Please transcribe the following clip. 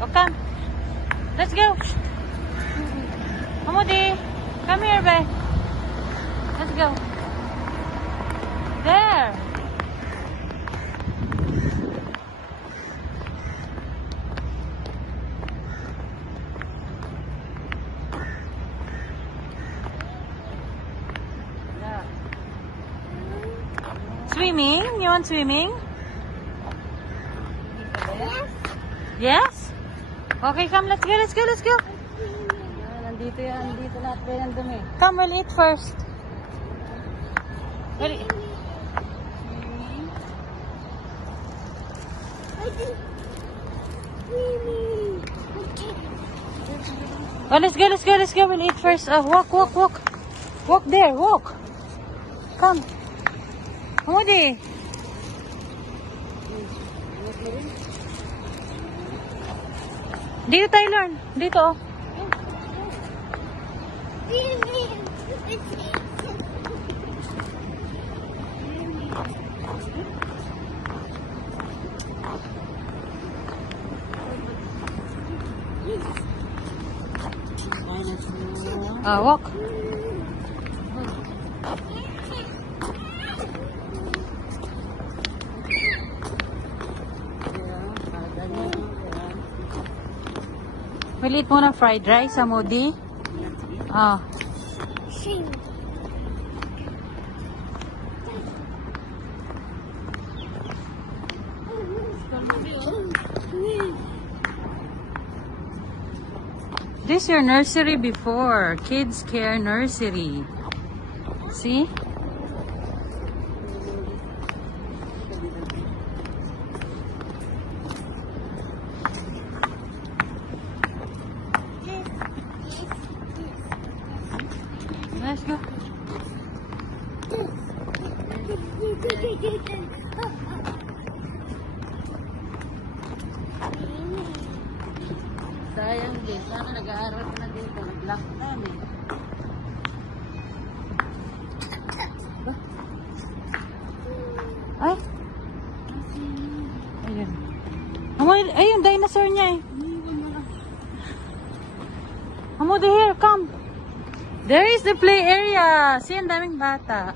Oh, come. Let's go. Hamudi, come here, babe. Let's go. There. Yeah. Swimming? You want swimming? Yes? Okay, come. Let's go, let's go, let's go. Nandito yan. Nandito lahat kayo ng dumi. Come, we'll eat first. We'll eat. Oh, let's go, let's go, let's go. We'll eat first. Walk, walk, walk. Walk there, walk. Come. Hamudi. Dito tayo, Lorne. Dito, oh. Walk. We'll eat muna fried rice, Hamudi. This is your nursery before. Kids Care Nursery. See? Let's go. Sayang din. Sana nag-aaral ka na dito. Nag-lock down eh. Ay. Ayun. Ayun, dinosaur niya eh. Hamudi, here, come. There is the play area. See, ang daming bata.